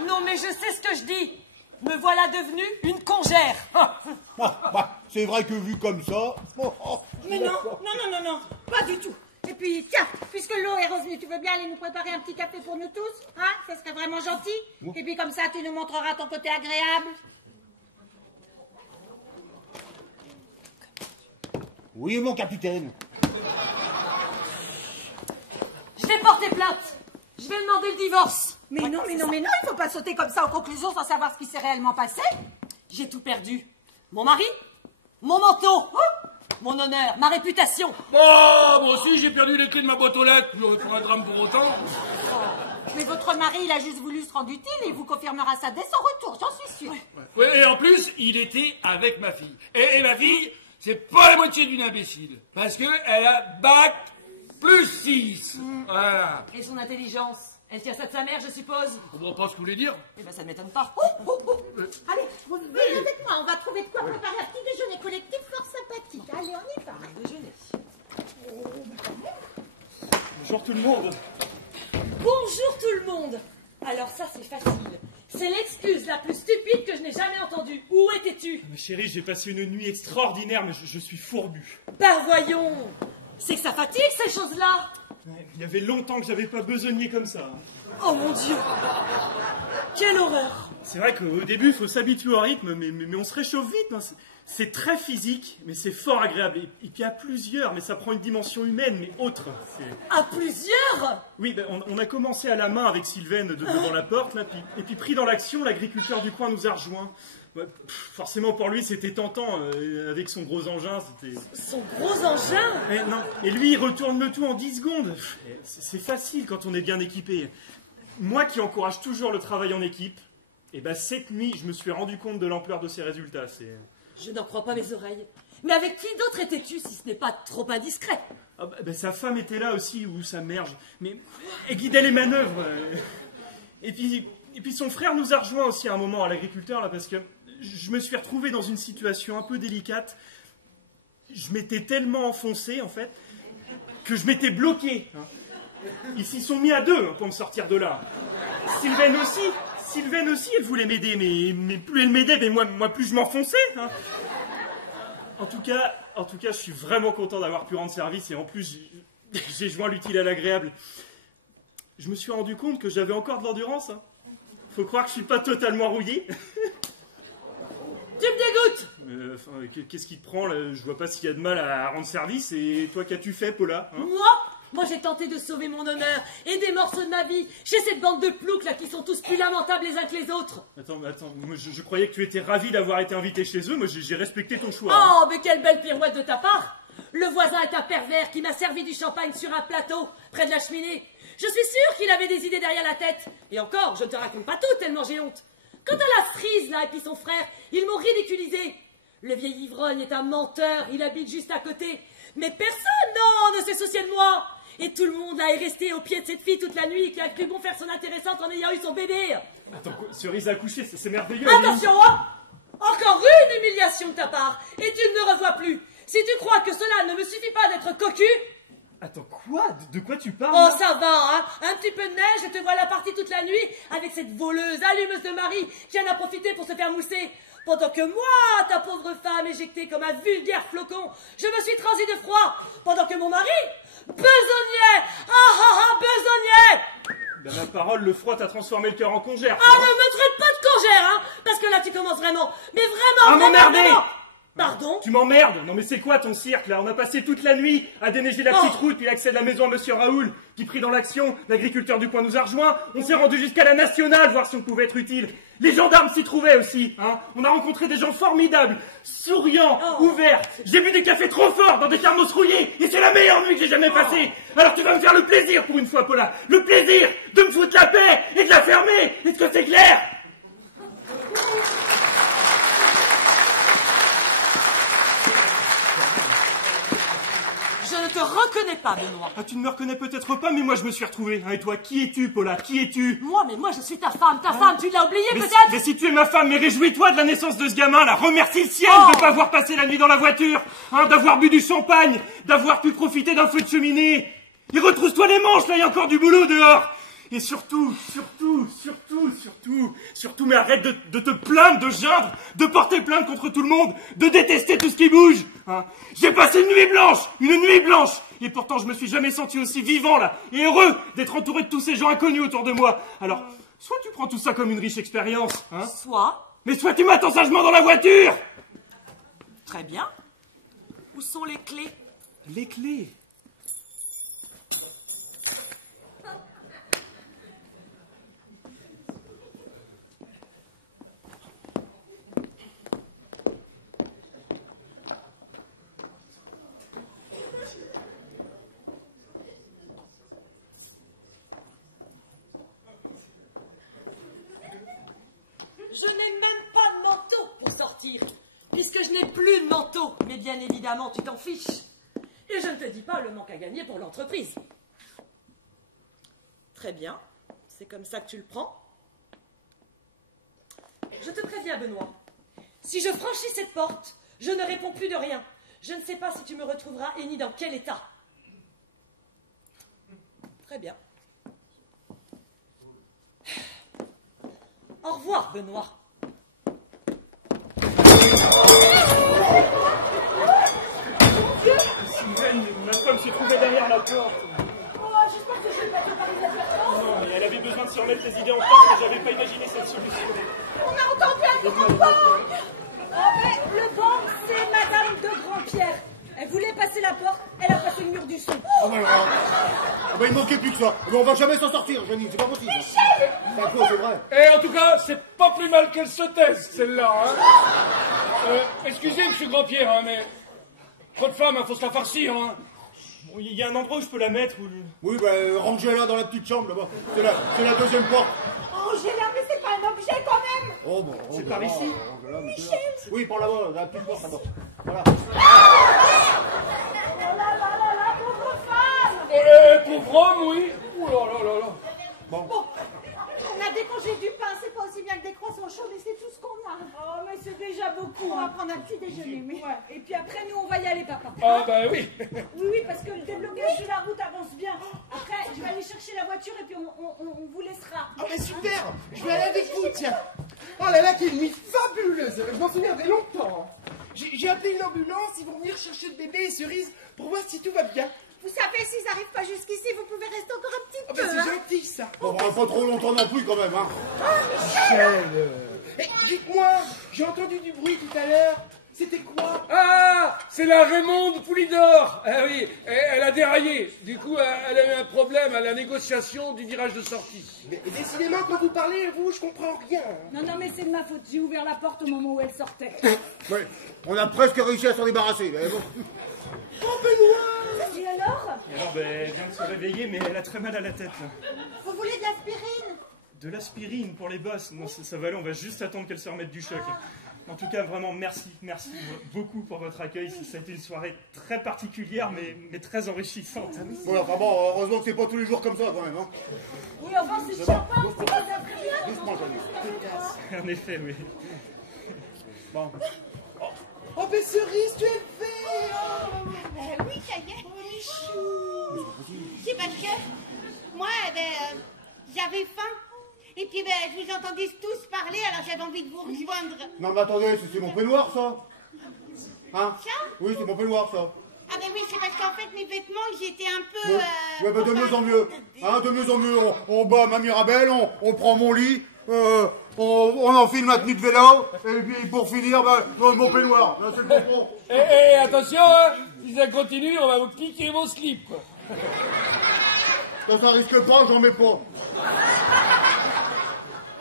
Non mais je sais ce que je dis. Me voilà devenue une congère. Ah, bah, c'est vrai que vu comme ça... Mais non, pas du tout. Et puis, tiens, puisque l'eau est revenue, tu veux bien aller nous préparer un petit café pour nous tous? Hein? Ça serait vraiment gentil. Et puis comme ça, tu nous montreras ton côté agréable. Oui, mon capitaine. Je vais porter plainte. Je vais demander le divorce. Mais non, il faut pas sauter comme ça en conclusion sans savoir ce qui s'est réellement passé. J'ai tout perdu. Mon mari, mon manteau, mon honneur, ma réputation. Oh, moi aussi, j'ai perdu les clés de ma boîte aux lettres. J'aurais pas un drame pour autant. Mais votre mari, il a juste voulu se rendre utile et il vous confirmera ça dès son retour, j'en suis sûre. Oui, et en plus, il était avec ma fille. Et ma fille, c'est pas la moitié d'une imbécile. Parce que elle a bac plus 6. Voilà. Et son intelligence, elle tire ça de sa mère, je suppose. Je comprends pas ce que vous voulez dire. Eh ben ça ne m'étonne pas. Allez, vous venez avec moi, on va trouver de quoi préparer un petit déjeuner collectif fort sympathique. Allez, on y va. Déjeuner. Bonjour tout le monde. Bonjour tout le monde. Alors ça c'est facile. C'est l'excuse la plus stupide que je n'ai jamais entendue. Où étais-tu? Ma chérie, j'ai passé une nuit extraordinaire, mais je suis fourbu. Ben voyons. C'est que ça fatigue ces choses-là. Il y avait longtemps que j'avais pas besogné comme ça. Oh mon Dieu. Quelle horreur. C'est vrai qu'au début, il faut s'habituer au rythme, mais on se réchauffe vite. Hein. C'est très physique, mais c'est fort agréable. Et puis à plusieurs, mais ça prend une dimension humaine, mais autre. À plusieurs? Oui, ben, on a commencé à la main avec Sylvaine devant la porte, là, et puis pris dans l'action, l'agriculteur du coin nous a rejoints. Ouais, forcément pour lui c'était tentant, avec son gros engin, c'était... Son gros engin? Mais non. Et lui il retourne le tout en 10 secondes. C'est facile quand on est bien équipé. Moi qui encourage toujours le travail en équipe, et ben cette nuit je me suis rendu compte de l'ampleur de ses résultats. Je n'en crois pas mes oreilles. Mais avec qui d'autre étais-tu si ce n'est pas trop indiscret? Ah ben, sa femme était là aussi, ou sa mère, mais elle guidait les manœuvres. Et puis son frère nous a rejoints aussi à un moment à l'agriculteur là, parce que je me suis retrouvé dans une situation un peu délicate. Je m'étais tellement enfoncé, en fait, que je m'étais bloqué. Hein. Ils s'y sont mis à 2 pour me sortir de là. Sylvaine aussi. Sylvaine aussi, elle voulait m'aider, mais plus elle m'aidait, mais moi plus je m'enfonçais. Hein. En tout cas, je suis vraiment content d'avoir pu rendre service et en plus, j'ai joint l'utile à l'agréable. Je me suis rendu compte que j'avais encore de l'endurance. Hein. Faut croire que je suis pas totalement rouillé. Tu me dégoûtes! Qu'est-ce qui te prend là? Je vois pas s'il y a de mal à rendre service. Et toi, qu'as-tu fait, Paula, hein? Moi, j'ai tenté de sauver mon honneur et des morceaux de ma vie chez cette bande de ploucs là qui sont tous plus lamentables les uns que les autres. Attends, moi, je croyais que tu étais ravi d'avoir été invité chez eux. Moi, j'ai respecté ton choix. Oh, mais quelle belle pirouette de ta part! Le voisin est un pervers qui m'a servi du champagne sur un plateau près de la cheminée. Je suis sûre qu'il avait des idées derrière la tête. Et encore, je ne te raconte pas tout tellement j'ai honte. Quant à la frise là et puis son frère, ils m'ont ridiculisé. Le vieil ivrogne est un menteur, il habite juste à côté. Mais personne, non, ne s'est soucié de moi. Et tout le monde là est resté au pied de cette fille toute la nuit qui a cru bon faire son intéressante en ayant eu son bébé. Attends, cerise à coucher, c'est merveilleux. Attention, hein! Encore une humiliation de ta part, et tu ne me revois plus. Si tu crois que cela ne me suffit pas d'être cocu... Attends, quoi? De quoi tu parles? Oh, ça va, hein? Un petit peu de neige et te voilà partie toute la nuit avec cette voleuse, allumeuse de mari qui en a profité pour se faire mousser. Pendant que moi, ta pauvre femme éjectée comme un vulgaire flocon, je me suis transi de froid. Pendant que mon mari, besognait! Besognait! Ben, ma parole, le froid t'a transformé le cœur en congère. Ah, ne me traite pas de congère, hein! Parce que là, tu commences vraiment, mais vraiment, m'emmerder! Pardon? Tu m'emmerdes? Non mais c'est quoi ton cirque là? On a passé toute la nuit à déneiger la petite route puis l'accès de la maison à Monsieur Raoul, qui pris dans l'action, l'agriculteur du coin nous a rejoints, on s'est rendu jusqu'à la Nationale voir si on pouvait être utile. Les gendarmes s'y trouvaient aussi, hein. On a rencontré des gens formidables, souriants, ouverts. J'ai bu du café trop fort dans des thermos rouillés et c'est la meilleure nuit que j'ai jamais passée. Alors tu vas me faire le plaisir pour une fois, Paula, le plaisir de me foutre la paix et de la fermer. Est-ce que c'est clair? Je ne te reconnais pas, Benoît. Ah, tu ne me reconnais peut-être pas, mais moi je me suis retrouvé. Hein, et toi, qui es-tu, Paula? Qui es-tu? Moi, je suis ta femme, tu l'as oublié peut-être? Mais si tu es ma femme, mais réjouis-toi de la naissance de ce gamin, là. Remercie le ciel de ne pas avoir passé la nuit dans la voiture, hein, d'avoir bu du champagne, d'avoir pu profiter d'un feu de cheminée. Et retrousse-toi les manches, là, il y a encore du boulot dehors. Et surtout, mais arrête de te plaindre, de geindre, de porter plainte contre tout le monde, de détester tout ce qui bouge. Hein. J'ai passé une nuit blanche, et pourtant je me suis jamais senti aussi vivant là, et heureux d'être entouré de tous ces gens inconnus autour de moi. Alors, soit tu prends tout ça comme une riche expérience, hein, soit tu m'attends sagement dans la voiture. Très bien. Où sont les clés? Les clés? Je n'ai même pas de manteau pour sortir, puisque je n'ai plus de manteau. Mais bien évidemment, tu t'en fiches. Et je ne te dis pas le manque à gagner pour l'entreprise. Très bien, c'est comme ça que tu le prends. Je te préviens, Benoît, si je franchis cette porte, je ne réponds plus de rien. Je ne sais pas si tu me retrouveras et ni dans quel état. Très bien. Au revoir, Benoît. Sylvaine, ma femme s'est trouvée derrière la porte. Oh, j'espère que je vais pas te parler d'advertence. Non, mais elle avait besoin de se remettre les idées en place et j'avais pas imaginé cette solution. On a entendu un grand bang. Ah, mais le bang, c'est Madame de Grandpierre. Elle voulait passer la porte, elle a passé le mur du son. Il manquait plus que ça. Mais on va jamais s'en sortir, Janine, c'est pas possible. Michel! C'est vrai. Et en tout cas, c'est pas plus mal qu'elle se taise, celle-là. Hein. Excusez, monsieur Grandpierre, hein, mais votre femme, il faut se la farcir. Hein. Bon, il y a un endroit où je peux la mettre. Oui, rangez-la dans la petite chambre là-bas. C'est la deuxième porte. Angela, mais c'est pas un objet quand même. Oh bon, c'est par ici. Michel! Oui, par là-bas, dans la petite porte là-bas. Voilà. Oh là, pauvre femme! Pauvre homme, oui. Ouh là là. Bon, on a des congés du pain, c'est pas aussi bien que des croissants chauds, mais c'est tout ce qu'on a. Oh, mais c'est déjà beaucoup. On va prendre un petit déjeuner, oui. Ouais. Et puis après, nous, on va y aller, papa. Ah, bah oui. Oui, parce que le déblocage de la route avance bien. Après, je vais aller chercher la voiture et puis on vous laissera. Ah, mais super! Je vais aller avec vous, tiens! Oh là là, quelle nuit fabuleuse! Je m'en souviendrai longtemps. J'ai appelé une ambulance, ils vont venir chercher le bébé et Cerise pour voir si tout va bien. Vous savez, s'ils n'arrivent pas jusqu'ici, vous pouvez rester encore un petit Oh, peu. ben, c'est gentil, ça. Bon, bah, pas trop longtemps non plus, quand même, hein. Eh, dites-moi, j'ai entendu du bruit tout à l'heure. C'était quoi? Ah, c'est la Raymonde Poulidor. Ah oui, elle a déraillé. Du coup, elle a eu un problème à la négociation du virage de sortie. Mais décidément, quand vous parlez, vous, je comprends rien. Non, mais c'est de ma faute. J'ai ouvert la porte au moment où elle sortait. Ouais, on a presque réussi à s'en débarrasser, mais bon. Oh, Benoît! Et alors? Et alors, ben, elle vient de se réveiller, mais elle a très mal à la tête. Là. Vous voulez de l'aspirine? De l'aspirine pour les bosses. Non, ça va aller, on va juste attendre qu'elle se remette du choc. En tout cas, vraiment, merci beaucoup pour votre accueil. Ça a été une soirée très particulière, mais très enrichissante. Bon, enfin bon, heureusement que c'est pas tous les jours comme ça, quand même, hein. Oui, enfin, c'est sympa, c'est pas d'aspirine. Doucement, Jeanne. En effet, oui. Bon. Oh, mais Cerise, tu es fait! Oh. Oui, ça y est. C'est parce que moi, j'avais faim. Et puis, je vous entendais tous parler, alors j'avais envie de vous rejoindre. Non, mais attendez, c'est mon peignoir, ça. Hein? Ça? Oui, c'est mon peignoir, ça. Ah ben oui, c'est parce qu'en fait, mes vêtements, ils étaient un peu... Ouais, bah, de mieux en mieux. Hein, de mieux en mieux. On bat ma Mirabelle, on prend mon lit, on enfile ma tenue de vélo, et puis pour finir, bah, mon peignoir. Là, c'est le bonbon. Et attention, hein, si ça continue, on va vous piquer vos slips. Ça risque pas, j'en mets pas.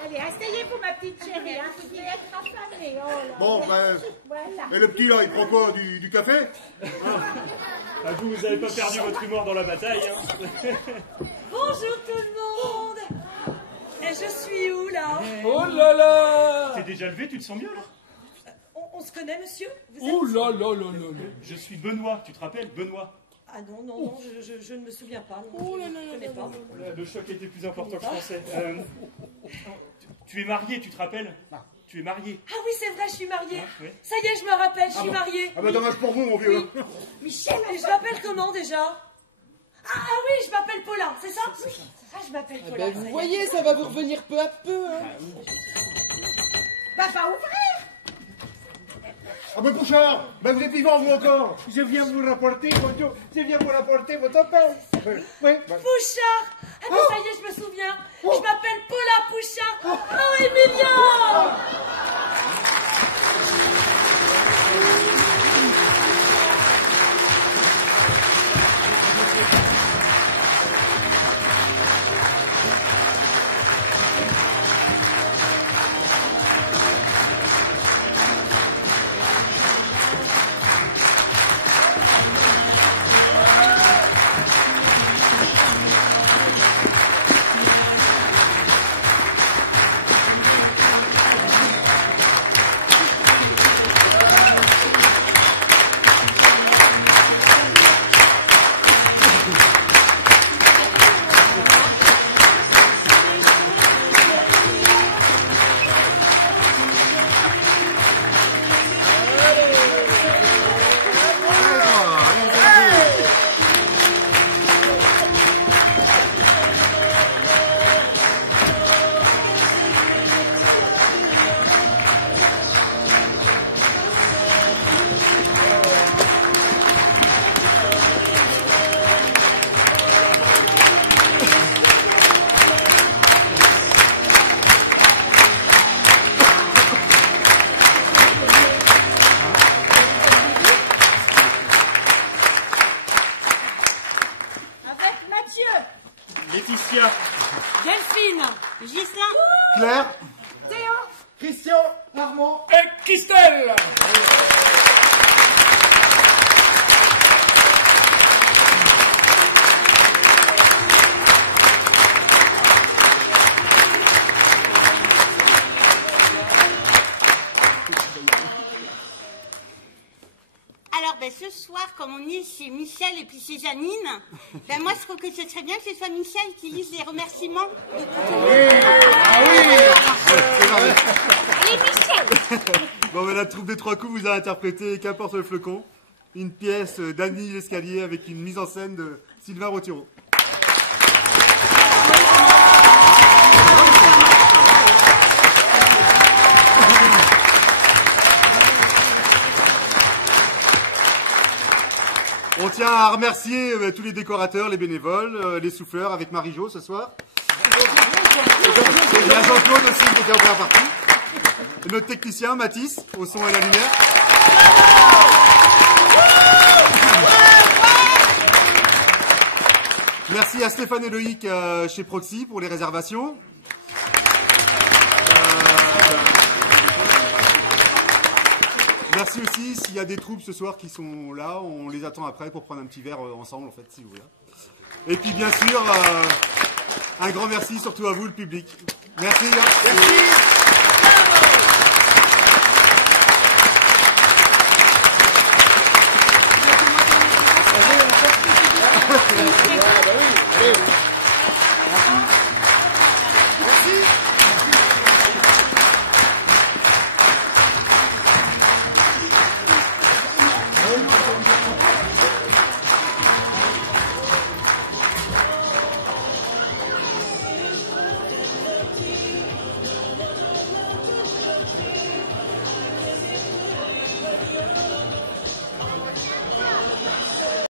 Allez, asseyez-vous, ma petite chérie, hein, vous devez être affamée. Oh là. Bon, ben, Voilà. et le petit, là, il prend quoi, du café? Ah, vous n'avez pas perdu votre humour dans la bataille. Hein. Bonjour tout le monde. Et je suis où là? Oh là là. T'es déjà levé, tu te sens mieux là? On se connaît, monsieur? Vous êtes... Oh là là là là là. Je suis Benoît, tu te rappelles, Benoît? Ah non, je ne me souviens pas. Non, je ne connais pas. Le choc était plus important que je pensais. Tu es marié, tu te rappelles? Tu es marié. Ah oui, c'est vrai, je suis mariée. Oui. Ça y est, je me rappelle, je suis mariée. Ah, bah, dommage pour vous, mon vieux. Michel, et je m'appelle comment déjà? Ah oui, je m'appelle Paulin, c'est ça? Ah, je m'appelle Paulin. Ben, vous voyez, ça va vous revenir peu à peu. Hein. Bah, pas ouvrir. Ah, mais Bouchard, ben, vous êtes vivant, vous encore. Je viens vous rapporter votre pain. Oui. Pouchard. Ah mais ça y est, je me souviens. Je m'appelle Paula Pouchard. Oh, Emilien. Laetitia. Delphine. Ghislain. Claire. Théo. Christian, Armand. Et Christelle. Alors, ce soir, comme on est chez Michel et puis chez Janine, moi, je trouve que ce serait bien que ce soit Michel qui lise les remerciements de tout le monde. Allez, Michel. Bon, ben, la troupe des trois coups vous a interprété Qu'importe le flocon, une pièce d'Annie Lescalier avec une mise en scène de Sylvain Rotiro. On tient à remercier tous les décorateurs, les bénévoles, les souffleurs avec Marie-Jo ce soir. Il y a Jean-Claude aussi qui était en première partie. Et notre technicien Mathis au son et la lumière. Merci à Stéphane et Loïc chez Proxy pour les réservations. Merci aussi s'il y a des troupes ce soir qui sont là, on les attend après pour prendre un petit verre ensemble en fait si vous voulez. Et puis bien sûr, un grand merci surtout à vous le public. Merci. Merci.